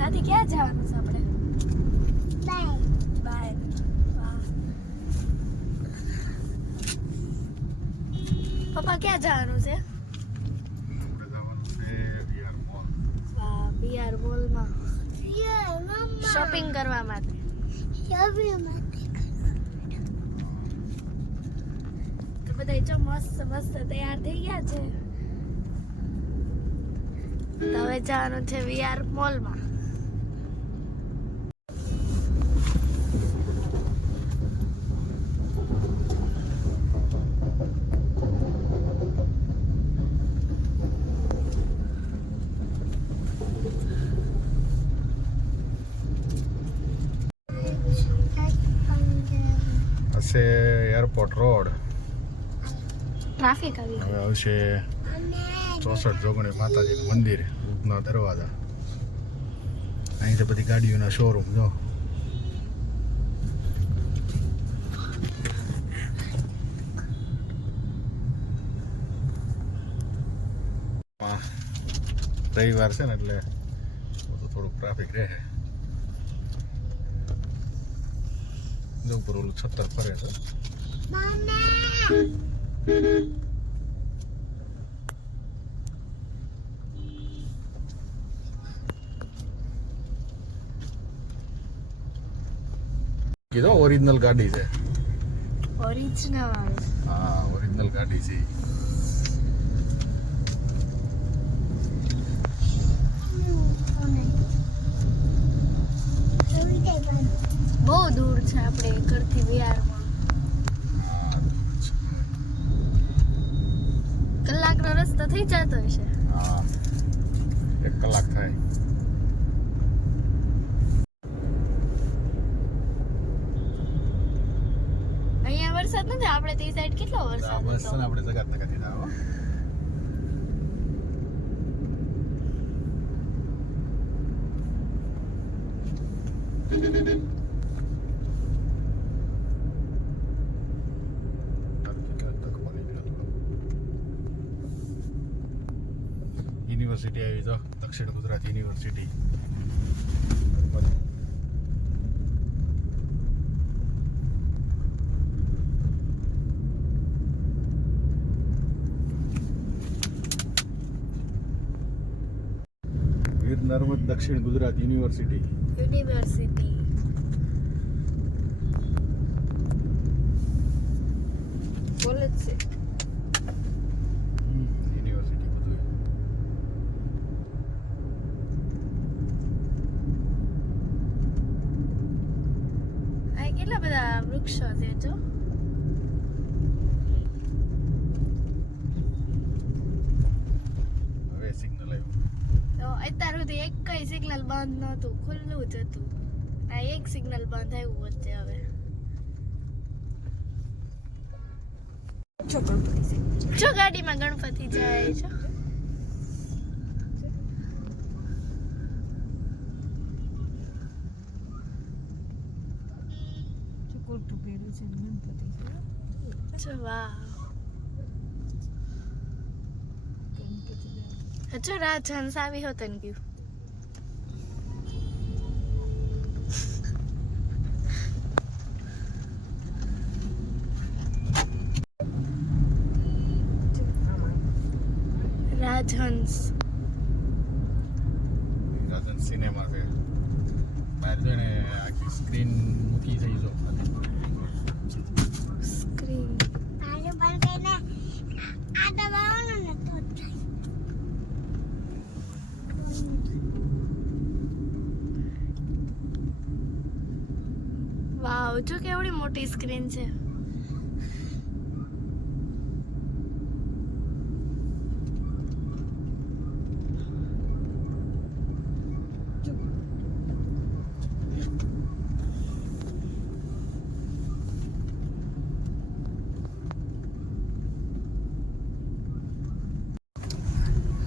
રાતે ક્યાં જવાનું છે આપણે? બાય. વાહ. પપ્પા ક્યાં જવાનું છે? વાહ, બીઆર મોલમાં શોપિંગ કરવા માટે. તો બધા જો મસ્ત મસ્ત તૈયાર થઈ ગયા છે. તો હવે જવાનું છે વીઆર મોલમાં. હશે એરપોર્ટ રોડ. ટ્રાફિક આવી હવે આવશે 64 જોગણી માતાજીનું મંદિર, ઉપના દરવાજા. અહીંથી બધી ગાડીઓના શોરૂમ જો. રવિવાર છે ને એટલે થોડુંક ટ્રાફિક રહે. જો ઉપર ઓલું છત્તર ફરે છે. કીધો ઓરિજિનલ ગાડી છે. ઓરિજિનલ. હા, ઓરિજિનલ ગાડી છે. બહુ દૂર છે આપણે ઘરથી વીઆરમાં. કલાકનો રસ્તો થઈ જતો હશે. હા, 1 કલાક થાય. અહીંયા વરસાદ નથી. આપણે તે સાઈડ કેટલો વરસાદ બસ હતો. ને આપણે જગત નથી આવો. યુનિવર્સિટી આવી તો દક્ષિણ ગુજરાત યુનિવર્સિટી. વીર નર્મદ દક્ષિણ ગુજરાત યુનિવર્સિટી. યુનિવર્સિટી. કોલેજ છે. યુનિવર્સિટી બધું. આ કેટલા બધા વૃક્ષો છે જો. હવે સિગ્નલ આવ્યું. તો અત્યાર સુધી એક કઈ સિગ્નલ બંધ નહોતું, ખુલ્લું જ હતું. આ એક સિગ્નલ બંધ આવ્યું વચ્ચે. હવે જો ગાડીમાં ગણપતિ જાય છે. જો વાહ. હજુ રાજહંસ આવી હોત ને કયું. રાજહંસ. રાજન સિનેમા છે. બહાર જોઈને આખી સ્ક્રીન મૂકી થઈ જો. સ્ક્રીન. વાવ, જો કેવડી મોટી સ્ક્રીન છે.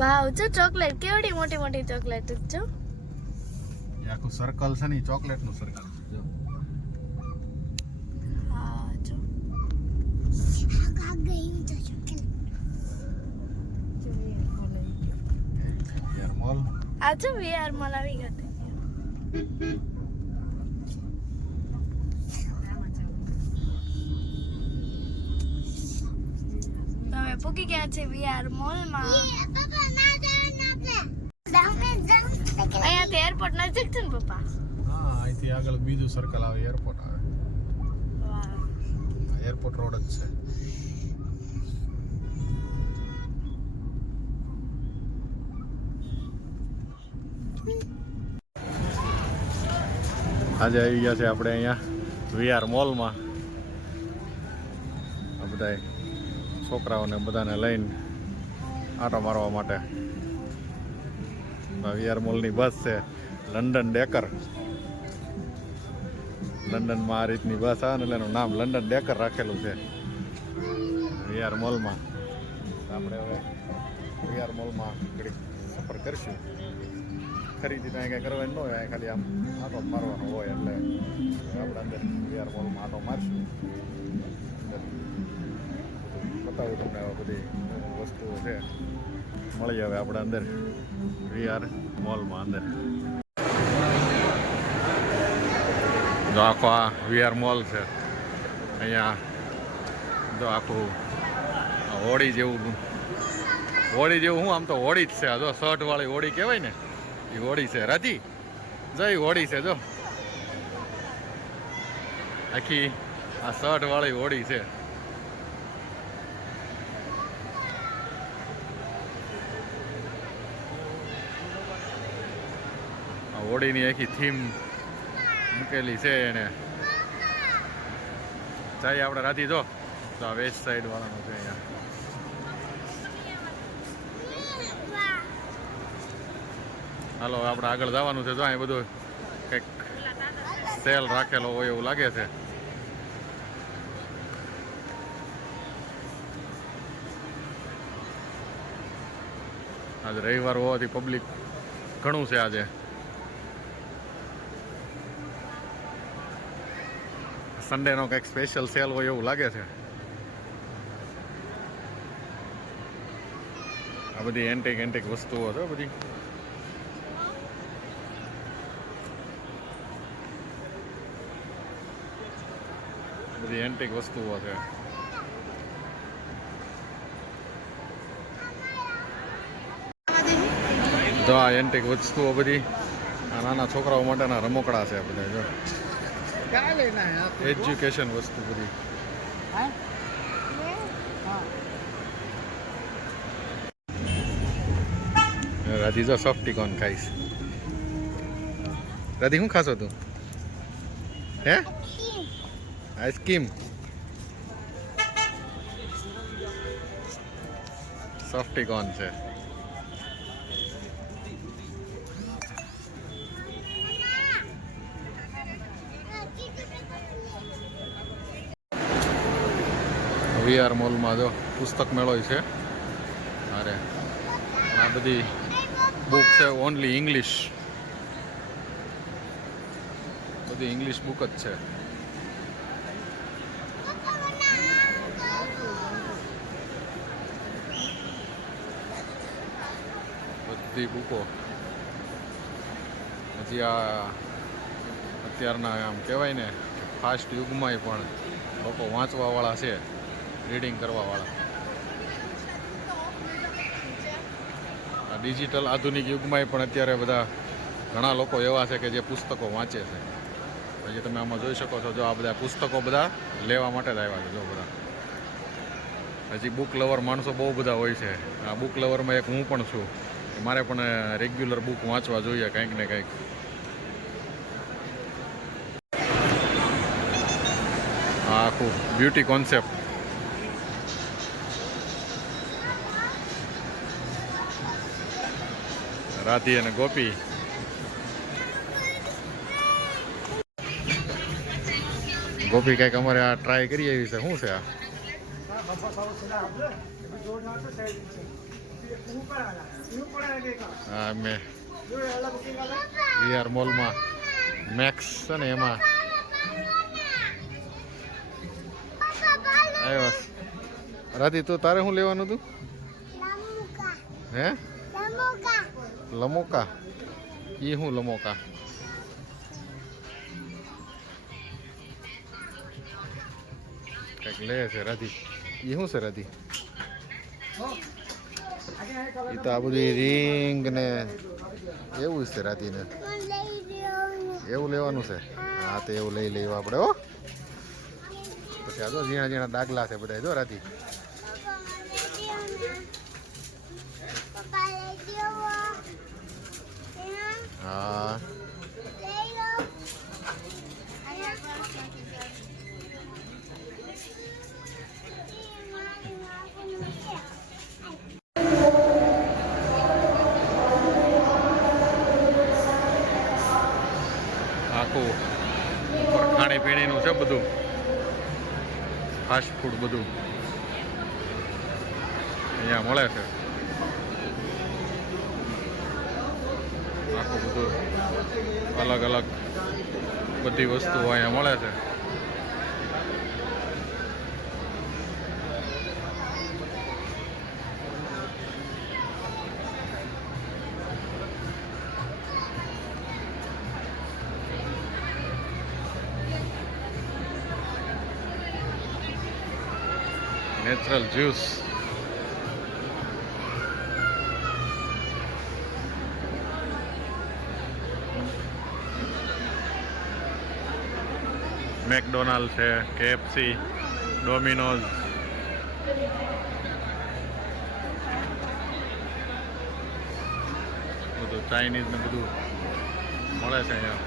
વાવ, જો ચોકલેટ કેવડી મોટી મોટી ચોકલેટ જો. આખું સર્કલ છે ને, ચોકલેટ નું સર્કલ જો. હા જો. મોલ. આ જો વીઆર મોલ આવી ગયો. તમે પૂકી ગયા છે વીઆર મોલમાં. અહીંયાથી એરપોર્ટ નજીક છે ને પપ્પા? હા, અહીંથી આગળ બીજું સર્કલ આવે, એરપોર્ટ આવે. એરપોર્ટ રોડ જ છે. આજે આવી ગયા છે આપણે અહીંયા વીઆર મોલમાં. આ બધા છોકરાઓને બધાને લઈને આંટો મારવા માટે. વીઆર મોલની બસ છે લંડન ડેકર. લંડનમાં આ રીતની બસ આવે ને એટલે એનું નામ લંડન ડેકર રાખેલું છે વીઆર મોલમાં. આપણે હવે વીઆર મોલમાં ઘડીક સફર કરશું. ખરીદી તો કંઈ કરવાની ન હોય, ખાલી આમ આંટો મારવાનો હોય. એટલે આપણે અંદર વીઆર મોલમાં આંટો મારશું. બતાવું તમને હવે બધી વસ્તુઓ છે. મળી આવે આપણે અંદર વીઆર મોલમાં. અંદર જો આખો આ વીઆર મોલ છે. અહીંયા જો આખું હોળી જેવું હું આમ તો હોળી જ છે. આ જો શર્ટ વાળી હોળી કહેવાય ને, એ હોળી છે. રાજી જો એ હોળી છે. જો આખી આ શર્ટ વાળી હોળી છે. આ હોળીની આખી થીમ મૂકેલી છે એને. ચાઈ આપણે રાતી જો આ વેસ્ટ સાઈડ વાળાનો છે અહીંયા. હાલો આપણે આગળ જવાનું છે. જો અહીં બધું કંઈક સેલ રાખેલો હોય એવું લાગે છે. આજે રવિવાર હોવાથી પબ્લિક ઘણું છે આજે. સન્ડેનો કંઈક સ્પેશિયલ સેલ હોય એવું લાગે છે. આ બધી એન્ટિક વસ્તુઓ છે બધી. બધી એન્ટિક વસ્તુઓ છે. જો આ એન્ટિક વસ્તુઓ બધી આ નાના છોકરાઓ માટેના રમકડા છે બધા. જો એજ્યુકેશન વસ્તુ બધી. રાધી જો સોફ્ટીકોર્ન ખાઈશ. રાધી શું ખાશો તું? હે આઈસ્ક્રીમ? સોફ્ટીકોર્ન છે. વીઆર મોલમાં જો પુસ્તક મેળો છે. અરે આ બધી બુક છે ઓનલી ઇંગ્લિશ. બધી ઇંગ્લિશ બુક જ છે. બધી બુકો. હજી આ અત્યારના આમ કહેવાય ને ફાસ્ટ યુગમાંય પણ લોકો વાંચવાવાળા છે, રીડિંગ કરવાવાળા. આ ડિજિટલ આધુનિક યુગમાંય પણ અત્યારે બધા ઘણા લોકો એવા છે કે જે પુસ્તકો વાંચે છે. પછી તમે આમાં જોઈ શકો છો. જો આ બધા પુસ્તકો બધા લેવા માટે જ આવ્યા છે. જો બધા હજી બુક લવર માણસો બહુ બધા હોય છે. આ બુક લવરમાં એક હું પણ છું. મારે પણ રેગ્યુલર બુક વાંચવા જોઈએ કંઈક ને કંઈક. આ આખું બ્યુટી કોન્સેપ્ટ. રાધી અને ગોપી. ગોપી કંઈક અમારે આ ટ્રાય કરી એવી છે. શું છે આ? હા, મેં વીઆર મોલમાં મેક્સ છે ને એમાં આવ્યો. રાધી તું તારે શું લેવાનું હતું? હે લમોકા? એ શું લમોકા? લે છે રાધી. એ શું છે રાધી? એ તો આ બધી રિંગ ને એવું જ છે રાધીને. એવું લેવાનું છે? હા તો એવું લઈ લેવું આપણે હો. પછી આ જો ઝીણા ઝીણા ડાગલા છે બધા જો રાધી. હા આખું ખાણી પીણીનું છે બધું, ફાસ્ટ ફૂડ બધું અહીંયા મળે છે. આખું બધું અલગ અલગ બધી વસ્તુઓ અહીંયા મળે છે. Natural juice. મેકડોનાલ્ડ છે, KFC, ડોમિનોઝ, બધું ચાઇનીઝ ને બધું મળે છે અહીંયા.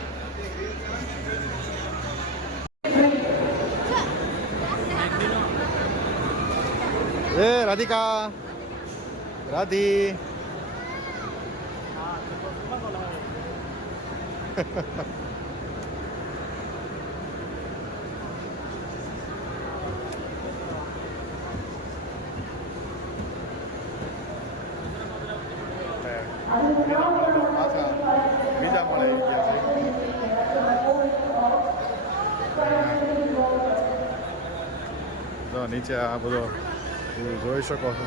એ રાધિકા, રાધી. બીજા મળે તો નીચે આ બધો જોઈ શકો છો.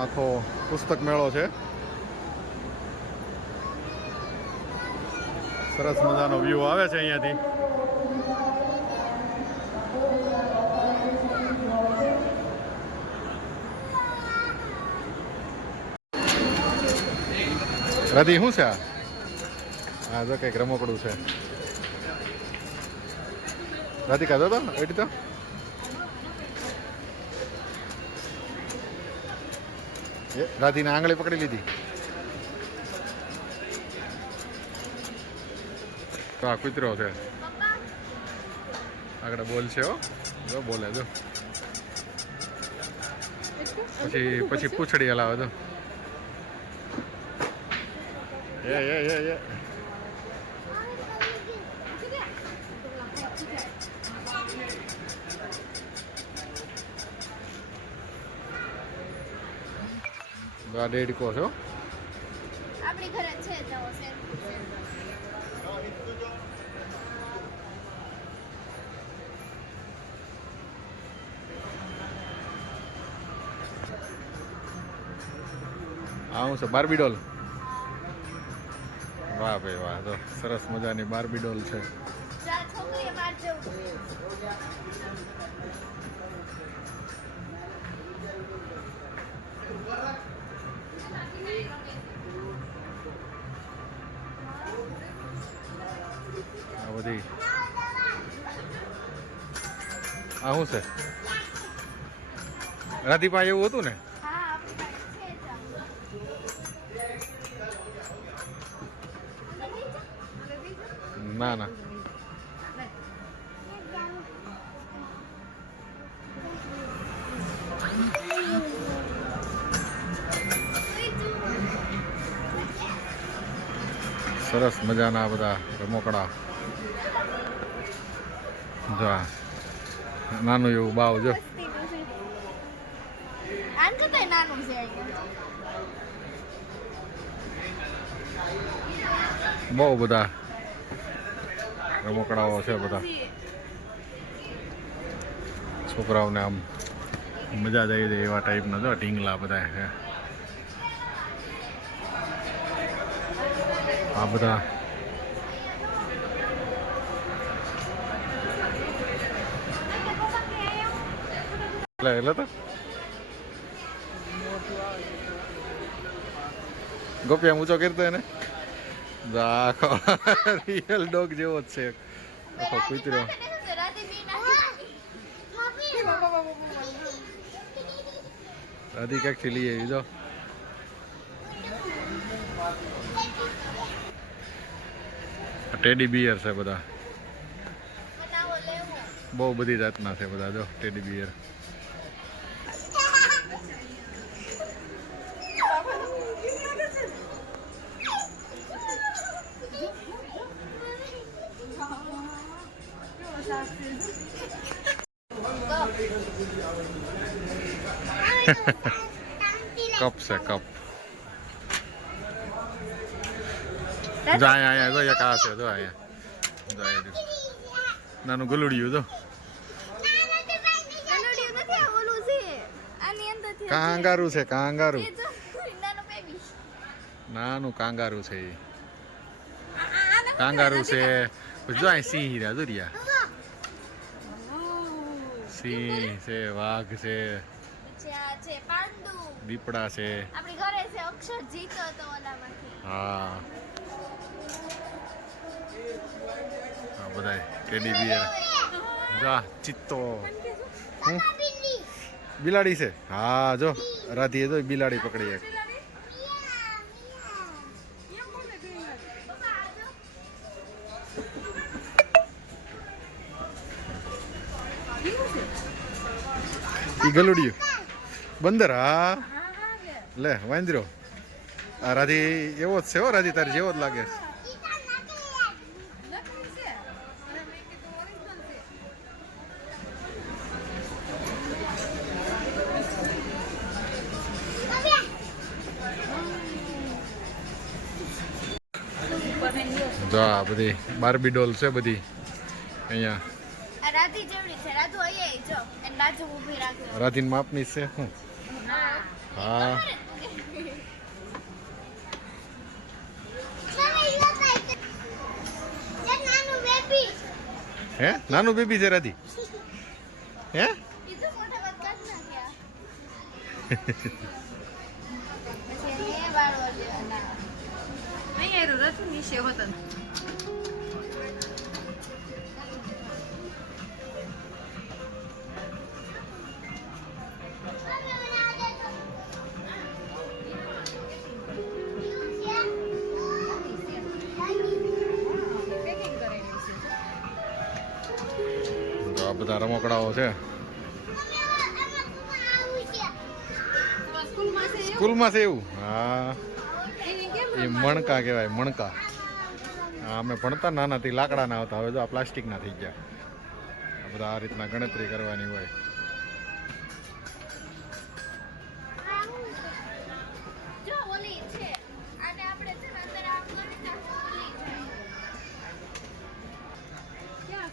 આખો પુસ્તક મેળો છે. સરસ મજાનો વ્યૂ આવે છે અહીંયાથી. રાધી શું છે આ? હા જો કંઈક રમકડું છે. રાધિકા જો તો એટી તો રાધીને આંગળી પકડી લીધી. તો આ કૂતરો છે આગળ બોલ છે હો. જો બોલે જો પછી પૂંછડી હલાવે તો એ આ ડેડકો છો. આપણી ઘરે છે તો છે. આ હું છે બાર્બી ડોલ. વાહ ભાઈ વાહ, તો સરસ મજાની બાર્બી ડોલ છે. છોકરીએ બહાર જવું. આ બધી આ શું છે? રાધીપા એવું હતું ને? ના ના સરસ મજાના બધા રમકડા. જો નાનું એવું બાવ જો. નાનું છે બહુ બધા રમકડાઓ છે બધા. છોકરાઓને આમ મજા જ આવી જાય એવા ટાઈપના જો ઢીંગલા બધા છે. આ બધા એટલે તો ગોપી આમ ઊંચો કરતો એને આખો રિયલ ડોગ જેવો જ છે આખો કૂતરો. રાધી ક્યાંકથી લઈ આવી જો. ટેડી બિયર છે બધા, બહુ બધી જાતના છે બધા જો ટેડી બિયર. કપ છે કપ. જો અહીંયા જો એક આ છે જો અહીંયા જો નાનું ગલુડિયું જો. કાંગારું છે કાંગારું, નાનું કાંગારું છે એ. કાંગારું છે જો અહીં સિંહ રહ્યા જો રહ્યા. સિંહ છે, વાઘ છે, દીપડા છે. આપણી ઘરે છે અક્ષર જીતો તો ઓલામાંથી. હા આ બધા ટેડી બિયર. જા ચિત્તો હું બિલાડી છે. હા જો રાધીએ જો બિલાડી પકડી એક. ઈ ગલુડિયું બંદર. હા લે વાંદરો. આ રાધી એવો જ છે હો, રાધી તારી જેવો જ લાગે છે. જો આ બધી બાર્બી ડોલ છે બધી અહીંયા. રાધી જેવડી છે. રાધુ અહીંયા જો અને બાજુ ઊભી રાખજો. રાધીન માપની છે હું. હા હે નાનું બેબી છે રાધી હે. આ બધા રમકડાઓ છે. સ્કૂલમાં છે એવું. હા એ મણકા કહેવાય મણકા. હા અમે ભણતા નાનાથી લાકડાના હતા, હવે જો આ પ્લાસ્ટિકના થઈ ગયા. આ બધા આ રીતના ગણતરી કરવાની હોય.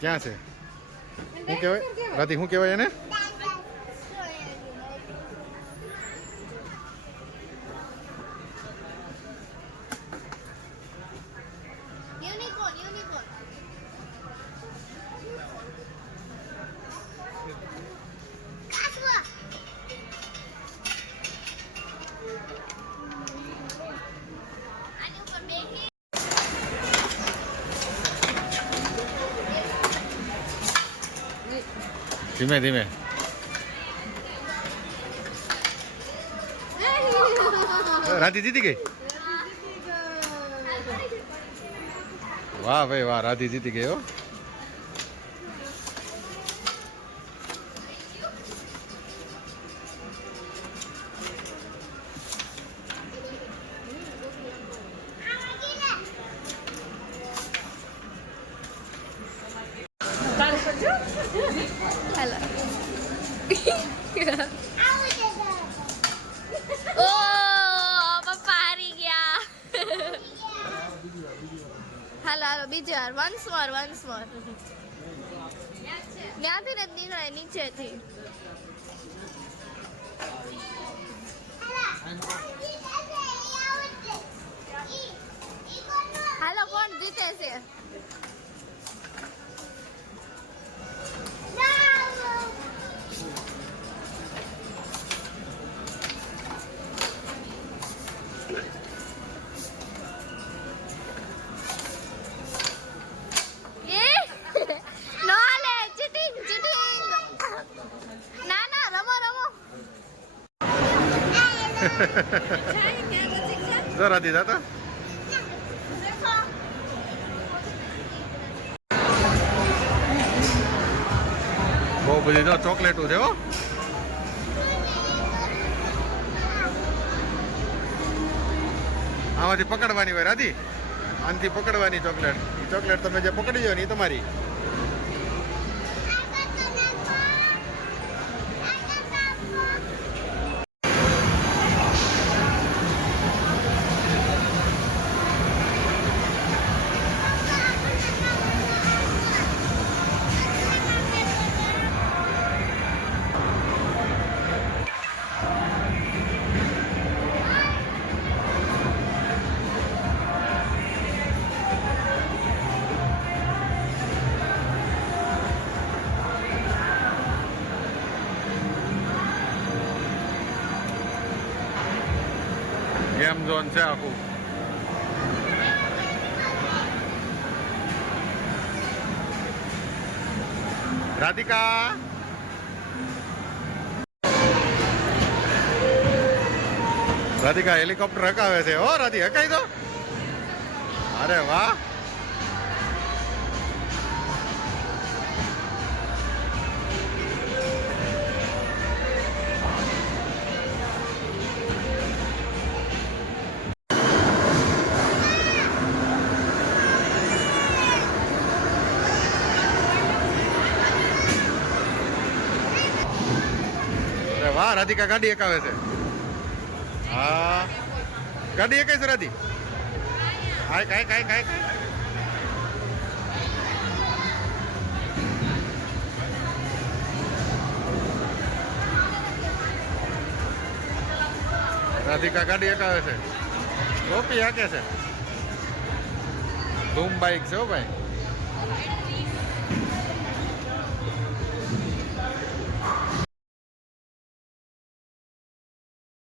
ક્યાં છે શું કહેવાય રાધી શું કહેવાય એને? ધીમે ધીમે. રાધી જીતી ગઈ. વાહ ભાઈ વાહ, રાધી જીતી ગઈ હો. Hello. પપ્પા હારી ગયા. હાલો હાલો બીજી વાર. વન્સ મોર. ત્યાંથી જ નીકળાય નીચેથી. હાલો કોણ જીતે છે? એ નો લે ચીટિંગ ચીટિંગ ના ના રમો રમો જરા દીધા તો બહુ બધી તો ચોકલેટો છે હો. આમાંથી પકડવાની હોય રાધી, આનાથી પકડવાની ચોકલેટ. એ ચોકલેટ તમે જે પકડી જાવ ને એ તમારી. ગેમ ઝોન છે આખું. રાધિકા રાધિકા હેલિકોપ્ટર હકાવે છે. હો રાધી હકાઈ દો. અરે વાહ. વાહ રાધિકા ગાડી એકાવે છે. હા ગાડી એકાઈ છે રાધી. હાય કાય કાય કાય કાય. રાધિકા ગાડી એકાવે છે. ગોપી હાકે છે. ધૂમ બાઈક છે હો ભાઈ.